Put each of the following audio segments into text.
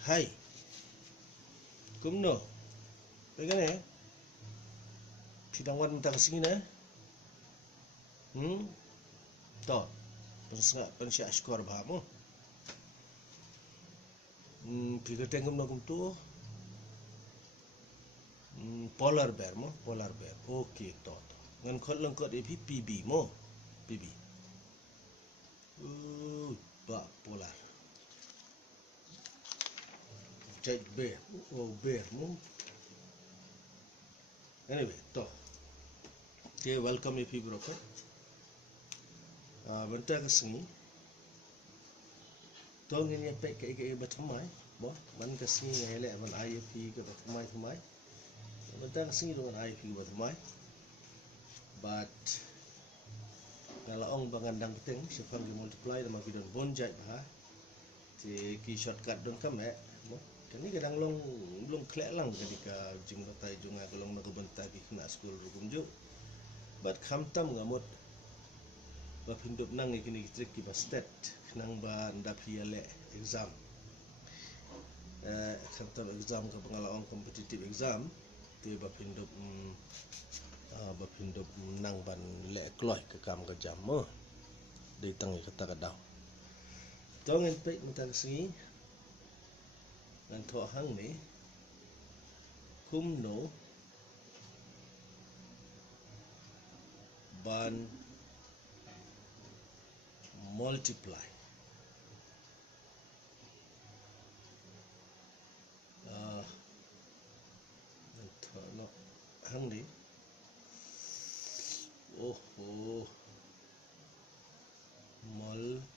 Hai, kumno. Begini, sidang wan mentang sini na. To, pensya skor bahamo. Pikir kumno kumtu. Polar bear mo, polar bear. Okey to. Ngan khot lengkot PB mo, PB. Ba polar. Cek bear, bear mo. Anyway, to. Okay, welcome if you broker. Bentar kesini. To ngin pek ke batamai, bo. Man kesini ngelek man IFP ke batamai. Bentar kesini dengan IFP batamai. But kalau orang bangandang keteng, siapa yang multiply nama bidon bonjat bah. Ki shortcut don kamek, bo. Kani kadang long belum clear lang ketika jing batai junga kalau nak bentar ki kena school rukum ju. But khamtam ngamut bapindup nang ikini trik ki bastet nang ba ndap hiale exam. Khamtam exam ke pengalaman kompetitif exam ti bapindup nang ban le kloy ke kam ke jam mo. Di tang kata kadau. Tong en pek mentang sini ngan tho hang ni kumno ban multiply no hang ni multiply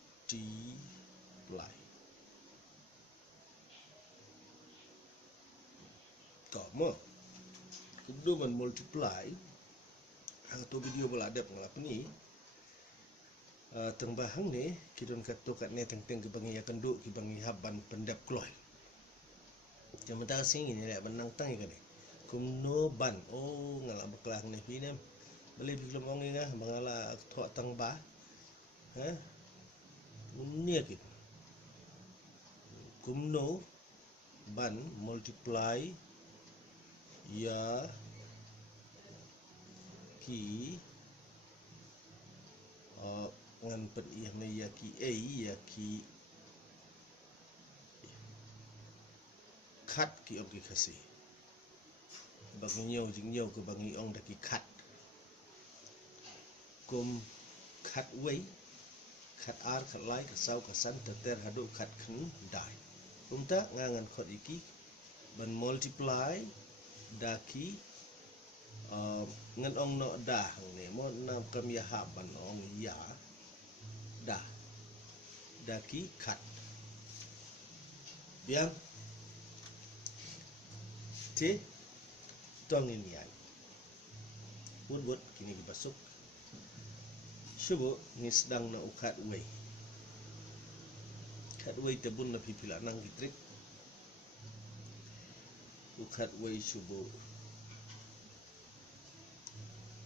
mo kumno ban multiply atau video meladap ngalap ni tengbahang ni kidon kato kat ne teng-teng ke bangi akan duk ki bangi haban pendap kloy. Jaman ta sing ni lek benang tang ikan ni. Kumno ban ngalap beklah ni pi nem. Beli bi kelom ong ngah bangala thok tang ba. Unia kit. Kumno ban multiply ya ki ngan pen ni ya ki ya ki kat ki ong ki khasi bangi nyau jing nyau ke bangi ong dak ki kat kum kat wei kat ar kat lai kat sau kat san ter hadu kat khen dai umta ngangan khot iki ban multiply daki ngan ong no dah ni mo na kam ya ha ban ong ya dah daki kat biang ti tong ini ai wud kini dibasuk syubu ni sedang na ukat wei kat wei tebun na pipila nang ditrik ukat wei syubu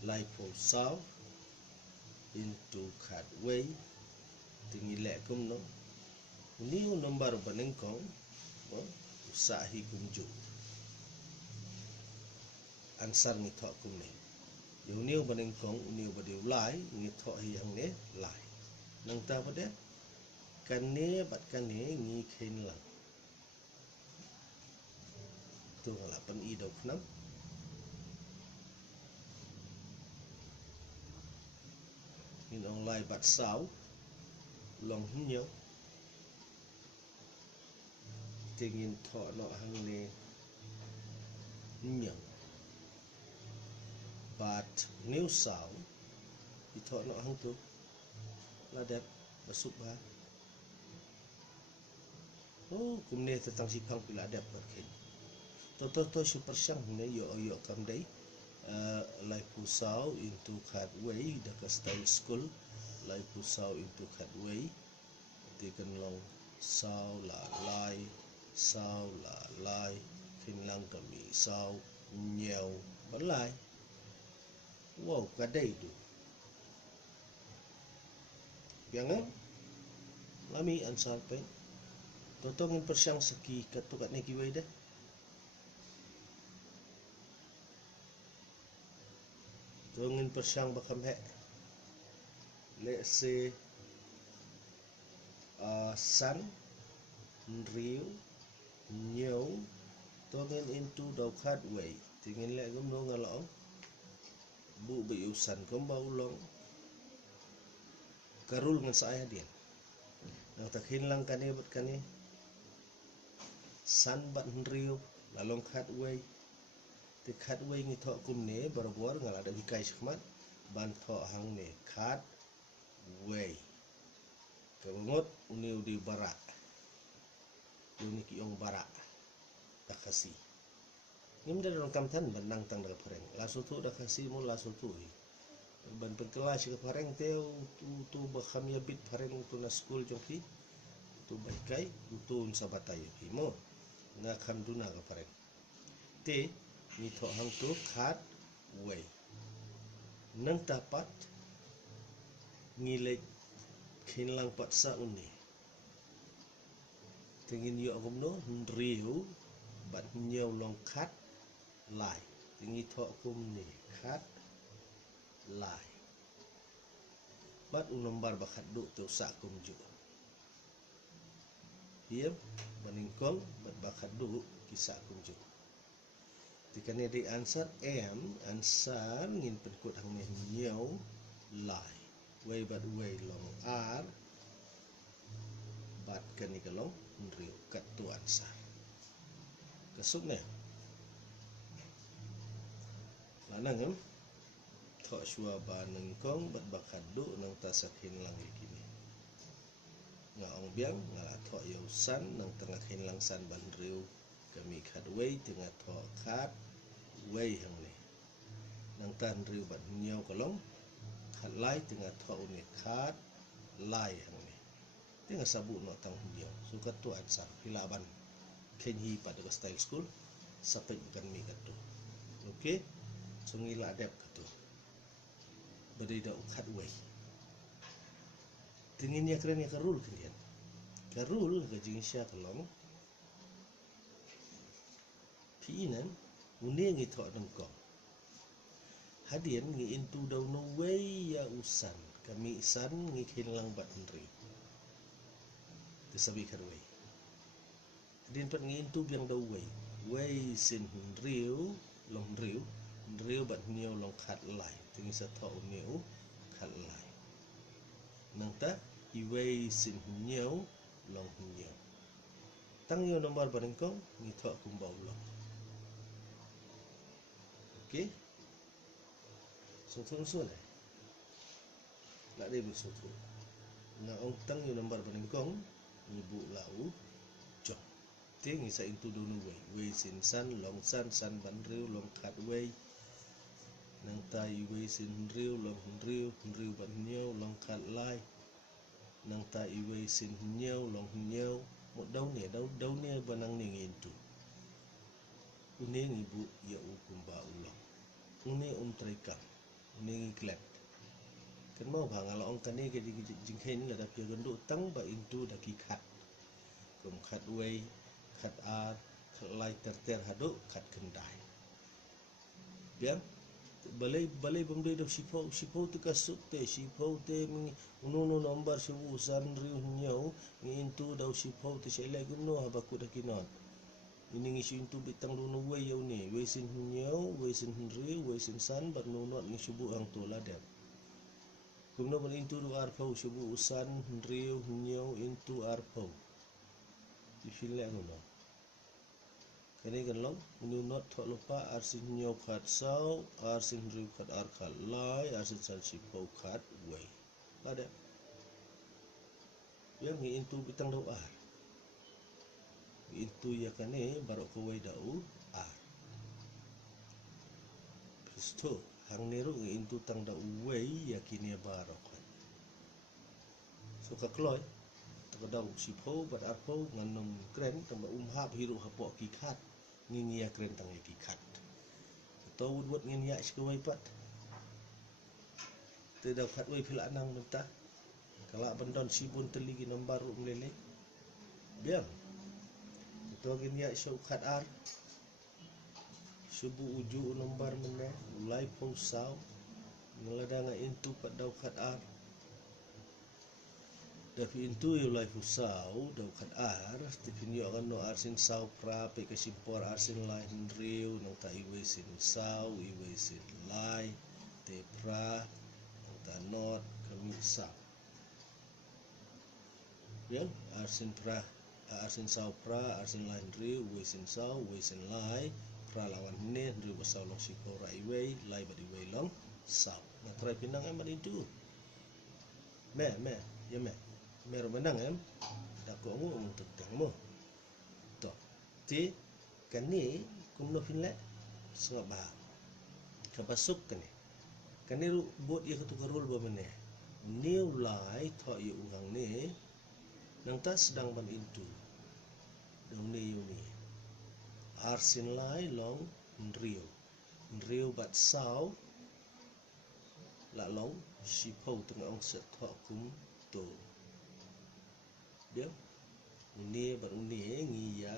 Laipo south into kat wei tinggi lek kumno ni nomor banengkong usahi kumju ansar ni thok kumne uniu banengkong uniu bade ulai ni thok yang ne lai nang ta bade kan ne bat kan ne ngi khen lang tu ngala pan i dok nam in ong lai bat sau long hinyo tingin tho no hang ne nyang bat new sau i tho no hang tu la dep basuk ba kumne tentang sipang pila dep berkin to super syang ne yo kam dai lai pusau into kat wei dekat style school lai pusau into kat wei tiken long sau la lai kinlang kami sau nyau balai wow kadai tu jangan lami ansar pen Totongin persyang saki katukat ni kiwai dah. Tongin persyang bakam hek. Let's say sun, riu, nyau, tongin into daukat way. Tingin lek gumno ngalong. Bu usan kembau long. Karul ngan saya dia. Nang tak hinlang kani bat kani. Sun bat riu, lalong kat way. Ti kat way ngi thok kum ne bor ngal ada bikai shkmat ban thok hang ne kat way. Kemengot uni udi barak. Uni kiong barak. Tak kasih. Nim dah dalam kamtan benang tang dalam pareng. Lasu tu dah kasih mu lasu tu. Ban penkelas ke pareng teu tu bakam ya bit pareng tu na school jongki. Tu baikai tu sabatai ki mo. Ngakam duna ke pareng. Te ni thok hang tu kat way. Nang dapat ngilek kinlang patsa uni. Tingin yo agumno riu bat nyau long kat lai. Tingi thok kum ni kat lai. Bat unombar bakat duk teu sak kum ju. Hiam baningkong bat bakat duk kisah kum ju. Tikane di answer answer ngin penkut hang ni nyau lai. Way bat way long ar bat kani kalong riu kat tu answer. Kesuk ne. Lanang em thok shua banengkong bat bakat duk nang tasak hinlang kini. Ngaong biang ngala thok yausan nang tengah hinlang san ban riu kami kat way tengah thok kat way hang ni. Nang tan riu bat nyau kalong kat lai tengah thok ni kat lai hang ni. Tengah sabut no tang nyau. So kat tu answer hilaban kenhi pada style school sampai bukan mi kat tu. Okey. So ngila adep kat tu. Berida kat way. Tingin ya keren ya karul kalian. Karul gajing sya kalong. Piinan uning ithok nengkong. Hadian ngi intu daw no way ya usan. Kami isan ngi hinlang bat henry. Tesabi kat way. Hadian pat ngi intu biang daw way. Way sin riu long riu. Riu bat niau long kat lai. Tingi sa thok niau kat lai. Nang ta iway sin niau long niau. Tang yo nomor barengkong ngi thok kumbau long. Okey. Sotong so le. Nak dia bersotong. Na ong tang yo nomor barengkong ngi bu lau jong. Ting isa into dunu way. Way sin san long san ban riu long kat way. Nang ta iway sin riu long riu ban niau long kat lai. Nang ta iway sin niau long niau mo daw ni banang ni ngintu. Uni ibu ya ukumba ulang. Uni traikang. Uni klep. Kan mau bang ala ong kani ke jingkai ni ada pia genduk tang ba into daki kat. Kum kat way, kat ar, kat lai ter haduk kat kendai. Biam balai bamdai dah sipau tu kasut te sipau te unu nombar sibu usan riu nyau ni into dah sipau te selai gumno habaku dah kinon. Ini ngisi into bitang dunu way yau ni way sin nyau way sin riu way sin san bat nunot ngi sibu hang tu ladap. Gumno ban into du arpau sibu usan riu nyau into arpau. Ti filek gumno. Kini kan long nunot thok lupa arsin nyau kat sau arsin riu kat ar kat lai arsin san sipau kat way. Ladap. Yang ngi into bitang dau ar. Itu ya kane barok kawai dau ar. Pisto hang neru ngi into tang dau way ya kini barok. So ka kloy takadau sipau bat arpau nganong kren tamba hap hiru hapok kikat ngi ya kren tang kikat. Tau buat ngi ya sikawai pat. Te dau kat way pila nang mentah. Kala bandon sibun teligi nombar melele. Biang Ito ginya siya ukat ar. Subu uju nombar meneh ulai pausaw ngelada nga intu pat daw kat ar. Dapi intu ulai pausaw daw kat ar tipinyo kan no arsin saw pra pe kasimpor arsin lai riu nang ta iwe sin saw iwe sin lai te pra nang ta not kami saw. Yan arsin pra arsin saw pra arsin lai riu iwe sin saw iwe sin lai pra lawan ne riu basaw long siko ra iwe lai bat iwe long saw. Na try pinang em itu. Me ya me. Meron menang em. Dako mo mong tagtang mo. To. Ti kani kumno pinle so ba. Kapasok kani. Kani ru buat ia ketukarul ba meneh. New lai tho ia urang ni nang ta sedang ban itu. Dong ni yuni. Arsin lai long Nrio bat saw la long sipau tengah ong set tho kum to. Dia uni bat uni ngiya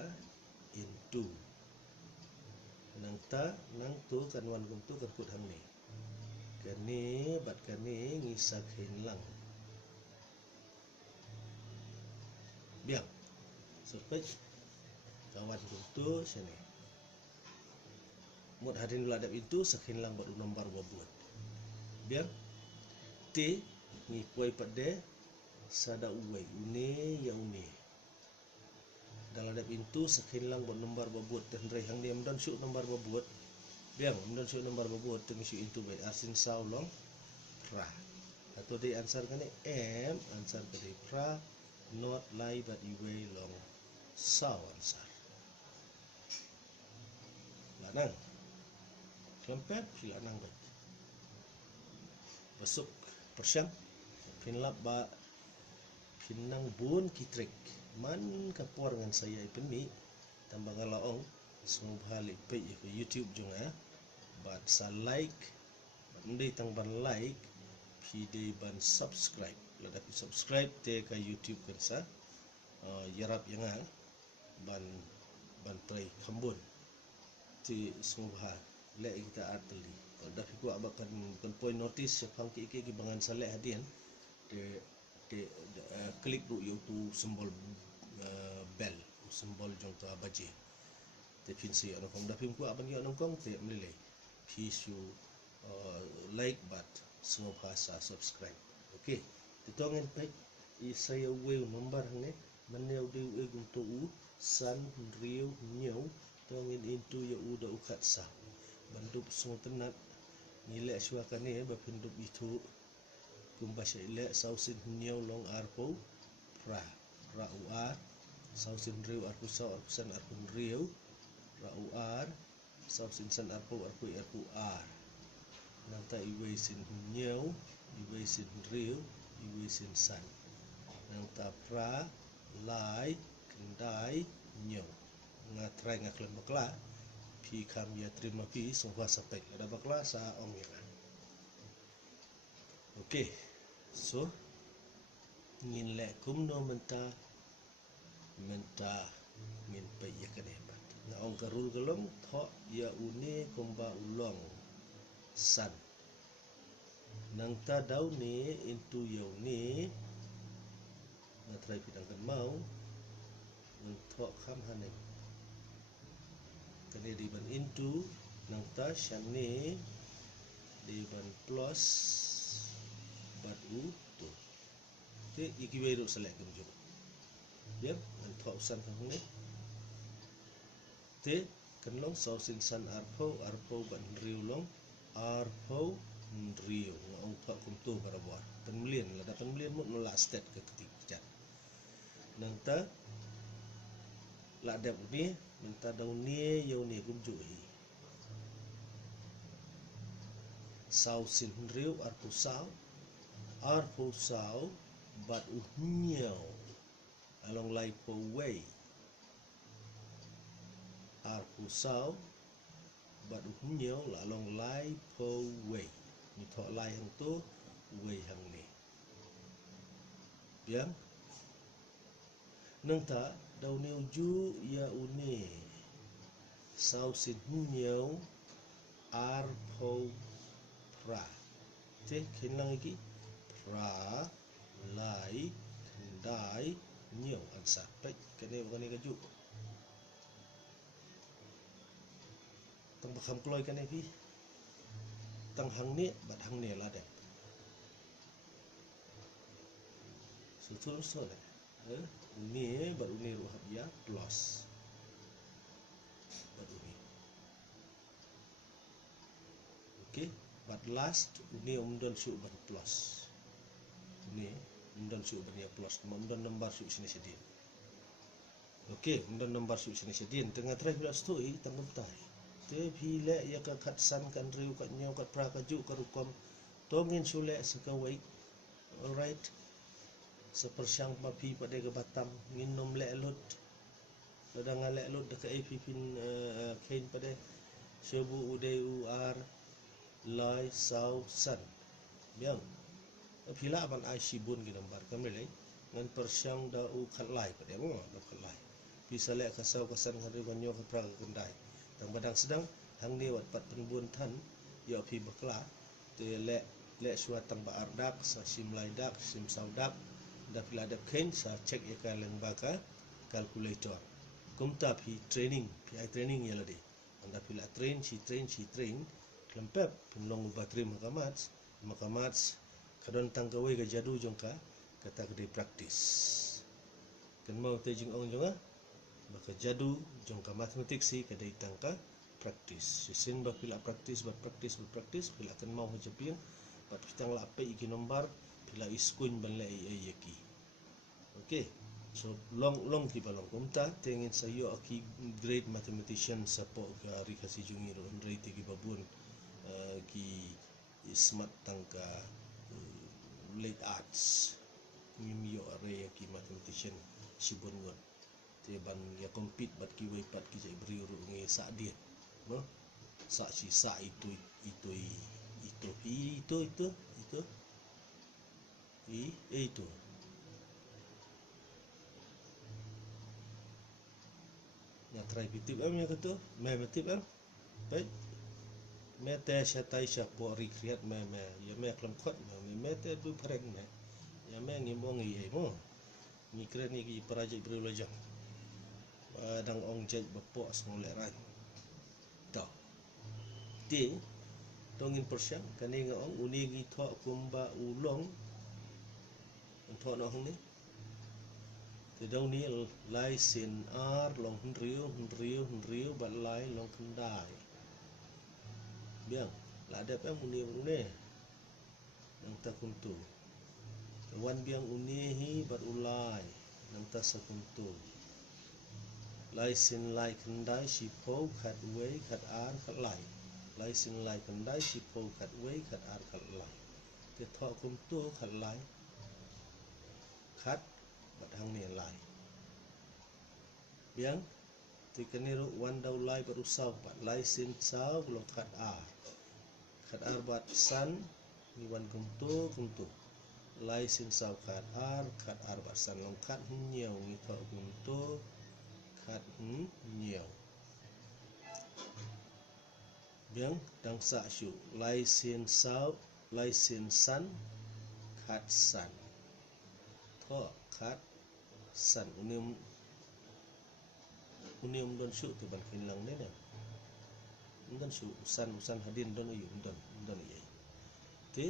into. Nang ta nang tu kan wan kum tu kan kut hang ni. Kani bat kani ngisak hinlang. Biang. Sampai kawan kum tu sini. Mut hadin ladap itu sakin lang baru nomor buat. Biar T ni kuai pada sada uai une ya une. Dalam ladap itu sakin lang baru nomor buat dan rehang dia mendan syuk nomor buat. Biar mendan syuk nomor buat tengah syuk itu baik arsin saw long pra. Atau dia ansar kan M ansar kali pra not lai but iwe long saw ansar. Lanang. Lempet sila nang baik. Besok persiang pinlap ba pinang bun kitrik man kapor dengan saya ipeni tambah ngalaong semua balik pe YouTube jong but sa like ndai tang ban like pide ban subscribe la dapat subscribe te ka YouTube kan sa yarap yang ban play kambun ti semua le kita arteli dah fiku abakan bukan point notice sepang ki bangan saleh hadian de klik du youtube simbol bell simbol jong ta baje te pin si ana kong dah fiku aban yo nongkong te mlele pisu like but semua bahasa subscribe okey ditongin pe saya we nomor ne maneu de we guntu san riu nyau tongin into ya uda ukat sa bandup semua tenat nilai suakan ni berpindup itu kumbas ilek sausin nyau long arpo pra uar sausin riu arpo sau arpusan arpun riu uar sausin san arpo ar nanta iwe sin nyau iwe sin riu iwe sin san nanta pra lai kendai nyau ngatrai ngaklan bakla pi kam ya terima pi semua sampai ada bakla sa ong ya. Okey. So ngin le kum no menta ngin pe ya kene bat. Na ong karul galong tho ya une komba ulong san. Nang ta dau ni into ya une na trai pidang kan mau untuk kham hanen. Kene di ban into nang ta shane di ban plus bat u tu te ikiwero selek kem jo ya an thau san kan ne te kanlong sausin san arpo ban riu long arpo riu ngau thau kum tu barabar penmlien la datang mlien mo no last step ke ketiga nang ta la dep ni minta daun ni yo ni kum ju hi sau sin riu arpo sau bat uhnyau along lai po way arpo sau bat uhnyau along lai po way ni tho lai hang tu way hang ni biang nang ta Dau ni uju ya uni. Sau sin nyau ar phau pra. Okey, kinlang lagi. Pra lai dai nyau ansar. Baik, kena bukan ni kaju. Tang bakam keluar kan ni. Tang hang ni bat hang ni lah deh. Sutul so deh. Uni bat uni ruhat ya plus. Bat uni. Okey, but last uni umdan su ban plus. Uni umdan su ban ya plus, umdan number su sini sedin. Okey, umdan number su sini sedin. Tengah try bila stoi tanggup tai. Te phile ya ka khat san kan riu kat nyau kat pra ka ju ka rukom. Tongin sule sekawai. Alright. Sepersyang papi pada ke Batam minum lek lut. Ladang lek lut dekat pin kain pada sebu udai uar lai sau san biang phila ban ai sibun ki nambar kamle ngan persyang da u khatlai pada mo da khatlai bisa lek ka sau ka san hari banyo ka pra kendai tang badang sedang hang ni wat pat penbun than yo phi bakla te lek suat tang ba ardak sa sim lai dak sim sau dak da phila da kain sa check ya ka leng baka calculator kumta phi training phi training ya ladi anda phila train lempep penlong bateri makamat kadon tangkawai ke jadu jongka kata ke praktis kan mau te jing ong jonga baka jadu jongka matematik si kadai tangka praktis sin ba pila praktis pila kan mau hajapin bat pitang la pe iki nombar pila iskun ban le yaki okey so long ki balong kumta tengin sayo aki great mathematician sapo ka ri kasi jungi ron rei tigi babun ki smart tangka late arts mimio are ki mathematician sibun ngon te ban ya compete bat ki wei pat ki jai beri ru ngi sa dia no sa si sa itu ya try bitip ya kata me bitip baik मैं ते शताई शपो रिक्रियत मैं या मैं क्लम खत मैं ते du prank मैं ya मैं ngimong ye mo mikre ni ki praja berulaja dang ong jej bapo asmong le ran to ti tongin persyang kaning ong uni gi tho kumba ulong tho no hong ni te dong ni lai sin ar long hriu ba lai long kendai biang la ada pem uni nang ta kuntu wan biang uni hi bar ulai nang ta sakuntu lai sin lai kendai si po khat wei khat ar khat lai sin lai kendai si po khat wei khat ar khat lai te tho kuntu khat lai khat bat hang ni lai biang te keniru wan dau lai baru sau bat lai sin sau long khat ar bat san ni wan kuntu lai sin sau khat ar bat san long khat nhiều ni tho kuntu khat nhiều biang dang sa shu lai sin sau lai sin san khat san tho khat san unium don shu tu ban kin lang ne dan su usan hadin don yu don ye te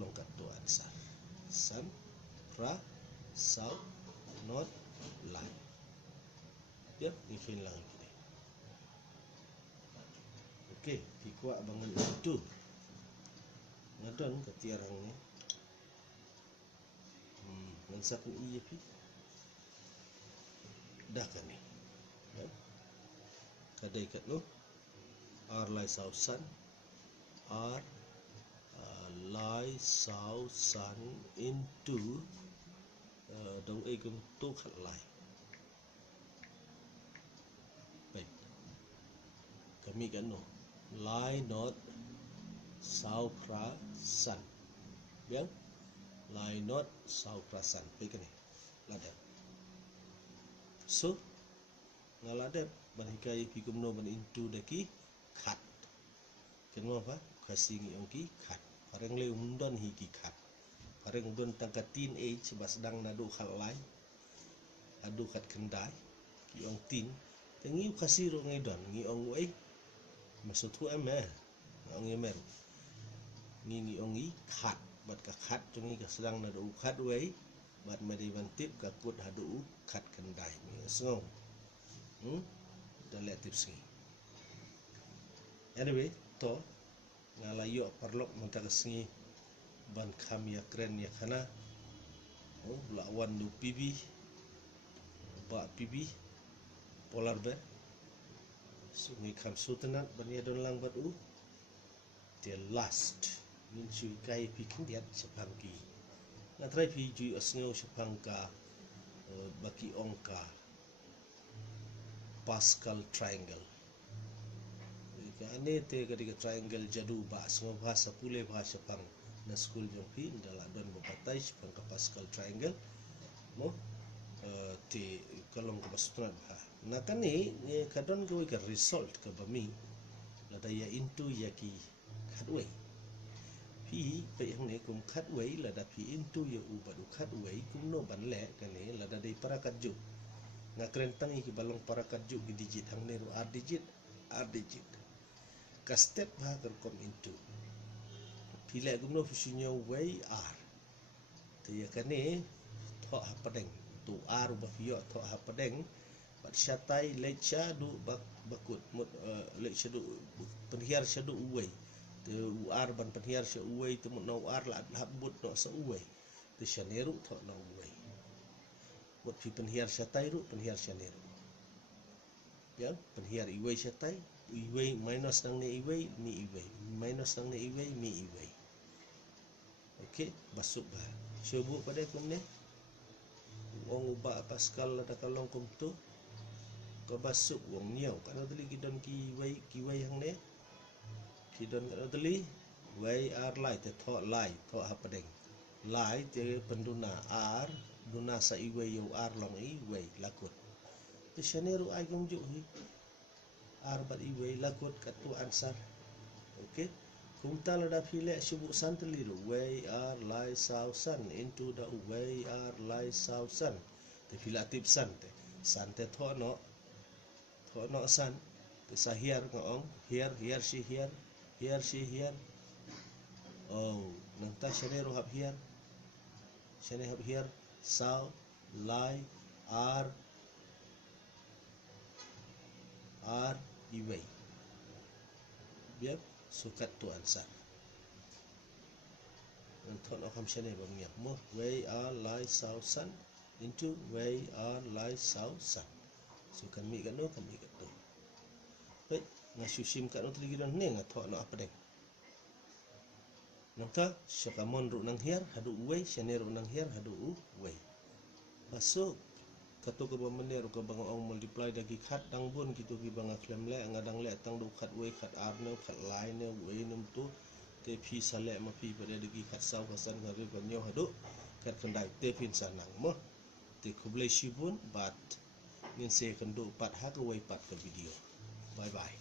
longkat tu ansar san ra sau not lai ya ni kin lang kini okey tikwa bangun itu ngadon ketiarang ni ngansak ni pi dah kan ni ya kadai kat lo R lai sau san R lai sau san into dong egum tu khat lai baik kami kan no lai not sau pra san biang lai not sau pra san baik ni lada So ngaladep ban hikai pi kumno ban into daki khat kenmo apa kasi ngi ongki khat pareng le undon hi ki khat pareng undon tangka teenage bas dang nadu khal lai adu khat kendai ki ong tin tengi kasi ro ngai don ngi ong wei maksud tu amel ong yemer ngi ong i khat bat ka khat tungi ka sedang nadu khat wei bat medi bantip ka kut hadu khat kendai ni sngong dan let tips ni anyway to ngalayo parlok mentang sengi ban kham ya kren ya khana lawan du pibi ba pibi polar bear sungai kham sultanat ban ya don lang bat the last min chui kai pi kindiat sepang ki na trai pi ju asngau sepang ka baki ongka Pascal triangle ane te kadi triangle jadu ba semua bahasa pule bahasa pang na school jong pi ndala don bapatai sepang ka Pascal triangle mo te kolong ka basutran ba na kani kadon ko ka result ka bami la daya into yaki khatway pi pe yang ne kum khatway la da pi into ya u badu khatway kum no ban le kani la da dai para kadju nga krentang iki balong para kadju gi digit hang ne ru r digit ka step ha ter kom into pila kum no fusinya way r te ya kani tho ha padeng tu r ba fio tho ha padeng bat syatai lecha du bakut mut lecha du penhiar syadu uwei te r ban penhiar sya uwei te mut no r la habut no sa uwei te syaneru tho no uwei buat pi penhiar syatai ru penhiar syaneru ya penhiar iwei syatai iwei minus nang ne iwei mi iwei minus nang ne iwei mi iwei okey basuk ba coba pada kum ne wong uba Pascal ada kalong kum tu ko basuk wong niau kan tali kidon ki wei hang ne kidon kan tali wei ar lai te tho ha padeng lai te penduna r duna sa iwei yo ar long iwei lakut te syaneru ai kum ju hi ar bat iwei lakut katu ansar okey kumta la da phile shubu santli ru way ar lai sau san into the way ar lai sau san te phila tip san te tho no san te sa hiar ngong here she here oh nang ta shanero hab here sau lai ar iwei biar sukat tu ansar untuk nak ham shane bang niak mo way ar lai sau san into way ar lai sau san sukan mi kan no kami kat tu baik ngasusim kat no tli don ne ngathok no apa deng nangka syakamon ru nang hiar hadu way shane ru nang hiar hadu way masuk kato ke bamener ke bang ong multiply dagi khat dang bun gitu ki bang aklem le ngadang le tang du khat way khat ar no khat lai ne way num tu te phi sale ma phi pada dagi khat sau kasan ngari banyo hadu khat kendai te phin sanang mo te khublai shibun bat ngin se kan do pat ha ko way pat ke video bye bye